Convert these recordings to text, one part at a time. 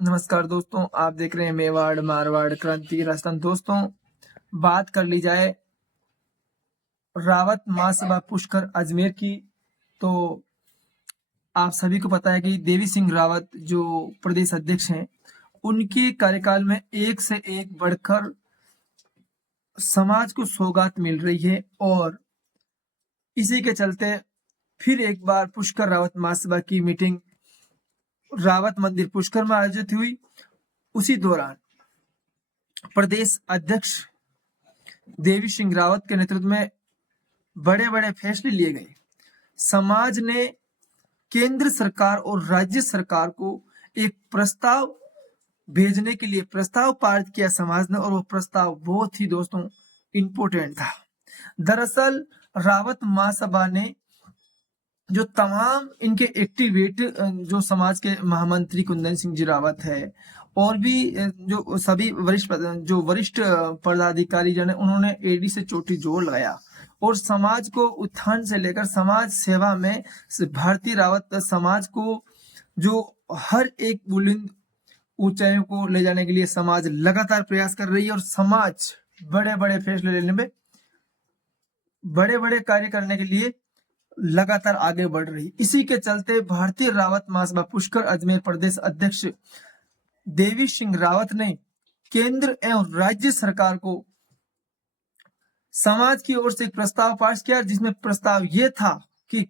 नमस्कार दोस्तों, आप देख रहे हैं मेवाड़ मारवाड़ क्रांति राजस्थान। दोस्तों, बात कर ली जाए रावत महासभा पुष्कर अजमेर की, तो आप सभी को पता है कि देवी सिंह रावत जो प्रदेश अध्यक्ष हैं, उनके कार्यकाल में एक से एक बढ़कर समाज को सौगात मिल रही है। और इसी के चलते फिर एक बार पुष्कर रावत महासभा की मीटिंग रावत मंदिर पुष्कर में आयोजित हुई। उसी दौरान प्रदेश अध्यक्ष देवी सिंह रावत के नेतृत्व में बड़े बड़े फैसले लिए गए। समाज ने केंद्र सरकार और राज्य सरकार को एक प्रस्ताव भेजने के लिए प्रस्ताव पारित किया समाज ने, और वो प्रस्ताव बहुत ही दोस्तों इंपॉर्टेंट था। दरअसल रावत महासभा ने जो तमाम इनके एक्टिवेट जो समाज के महामंत्री कुंदन सिंह जी रावत है और भी जो सभी वरिष्ठ पदाधिकारी जन, उन्होंने एडी से चोटी जोड़ लगाया और समाज को उत्थान से लेकर समाज सेवा में भारतीय रावत समाज को जो हर एक बुलंद ऊंचाइयों को ले जाने के लिए समाज लगातार प्रयास कर रही है। और समाज बड़े बड़े फैसले लेने में, बड़े बड़े कार्य करने के लिए लगातार आगे बढ़ रही। इसी के चलते भारतीय रावत महासभा पुष्कर अजमेर प्रदेश अध्यक्ष देवी सिंह रावत ने केंद्र एवं राज्य सरकार को समाज की ओर से एक प्रस्ताव पास किया, जिसमें प्रस्ताव यह था कि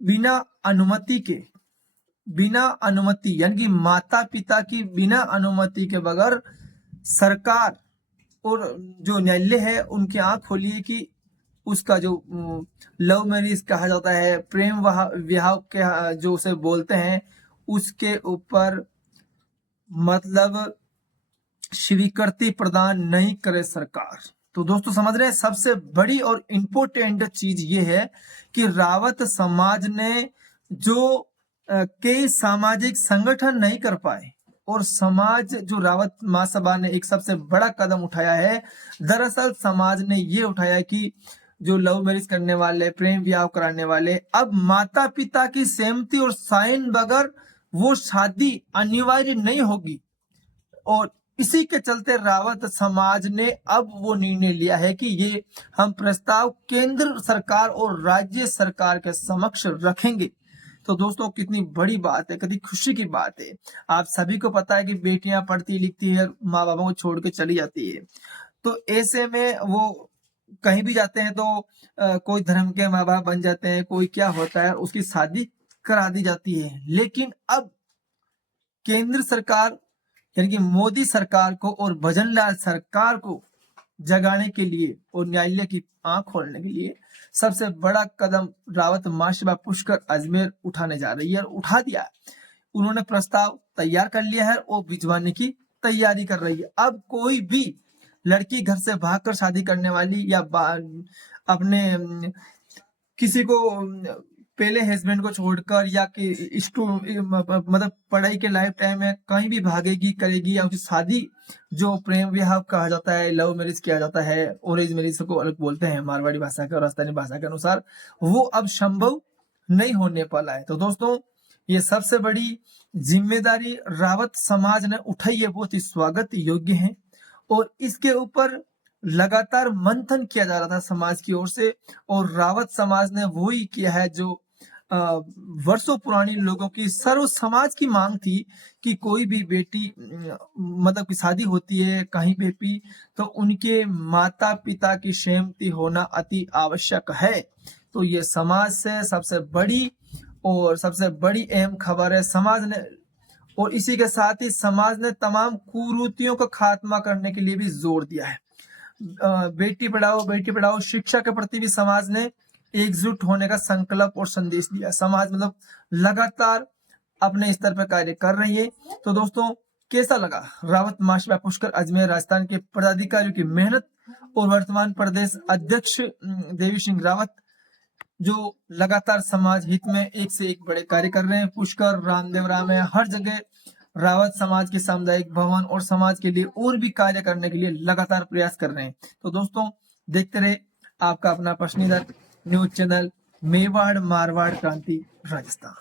बिना अनुमति यानी कि माता पिता की बिना अनुमति के बगैर सरकार और जो न्यायालय है उनकी आंख खोलिए कि उसका जो लव मैरिज कहा जाता है, प्रेम विवाह के जो उसे बोलते हैं, उसके ऊपर मतलब स्वीकृति प्रदान नहीं करे सरकार। तो दोस्तों समझ रहे हैं, सबसे बड़ी और इम्पोर्टेंट चीज ये है कि रावत समाज ने जो कई सामाजिक संगठन नहीं कर पाए, और समाज जो रावत महासभा ने एक सबसे बड़ा कदम उठाया है। दरअसल समाज ने ये उठाया कि जो लव मैरिज करने वाले, प्रेम विवाह कराने वाले, अब माता पिता की सहमति और साइन बगैर वो शादी अनिवार्य नहीं होगी। और इसी के चलते रावत समाज ने अब वो निर्णय लिया है कि ये हम प्रस्ताव केंद्र सरकार और राज्य सरकार के समक्ष रखेंगे। तो दोस्तों कितनी बड़ी बात है, कितनी खुशी की बात है। आप सभी को पता है कि बेटियां पढ़ती लिखती है, माँ बापों को छोड़ के चली जाती है, तो ऐसे में वो कहीं भी जाते हैं तो कोई धर्म के माँ बाप बन जाते हैं, कोई क्या होता है, उसकी शादी करा दी जाती है। लेकिन अब केंद्र सरकार यानी कि मोदी सरकार को और भजनलाल सरकार को जगाने के लिए और न्यायालय की आंख खोलने के लिए सबसे बड़ा कदम रावत महासभा पुष्कर अजमेर उठाने जा रही है, और उठा दिया है। उन्होंने प्रस्ताव तैयार कर लिया है और भिजवाने की तैयारी कर रही है। अब कोई भी लड़की घर से भागकर शादी करने वाली या अपने किसी को पहले हस्बैंड को छोड़कर या कि मतलब पढ़ाई के लाइफ टाइम में कहीं भी भागेगी करेगी, या उसकी शादी जो प्रेम विवाह कहा जाता है, लव मैरिज किया जाता है, ऑरेंज मैरिज को अलग बोलते हैं मारवाड़ी भाषा के और राजस्थानी भाषा के अनुसार, वो अब संभव नहीं होने वाला है। तो दोस्तों ये सबसे बड़ी जिम्मेदारी रावत समाज ने उठाई है, बहुत ही स्वागत योग्य है। और इसके ऊपर लगातार मंथन किया जा रहा था समाज की ओर से, और रावत समाज ने वही किया है जो वर्षों पुरानी लोगों की सर्व समाज की मांग थी कि कोई भी बेटी मतलब की शादी होती है कहीं पे भी, तो उनके माता पिता की सहमति होना अति आवश्यक है। तो ये समाज से सबसे बड़ी अहम खबर है समाज ने। और इसी के साथ ही समाज ने तमाम कुरीतियों का खात्मा करने के लिए भी जोर दिया है। बेटी पढ़ाओ शिक्षा के प्रति भी समाज ने एकजुट होने का संकल्प और संदेश दिया। समाज मतलब लगातार अपने स्तर पर कार्य कर रही है। तो दोस्तों कैसा लगा रावत महासभा पुष्कर अजमेर राजस्थान के पदाधिकारियों की मेहनत और वर्तमान प्रदेश अध्यक्ष देवी सिंह रावत जो लगातार समाज हित में एक से एक बड़े कार्य कर रहे हैं। पुष्कर, रामदेवरा में हर जगह रावत समाज के सामुदायिक भवन और समाज के लिए और भी कार्य करने के लिए लगातार प्रयास कर रहे हैं। तो दोस्तों देखते रहे आपका अपना पसंदीदा न्यूज चैनल मेवाड़ मारवाड़ क्रांति राजस्थान।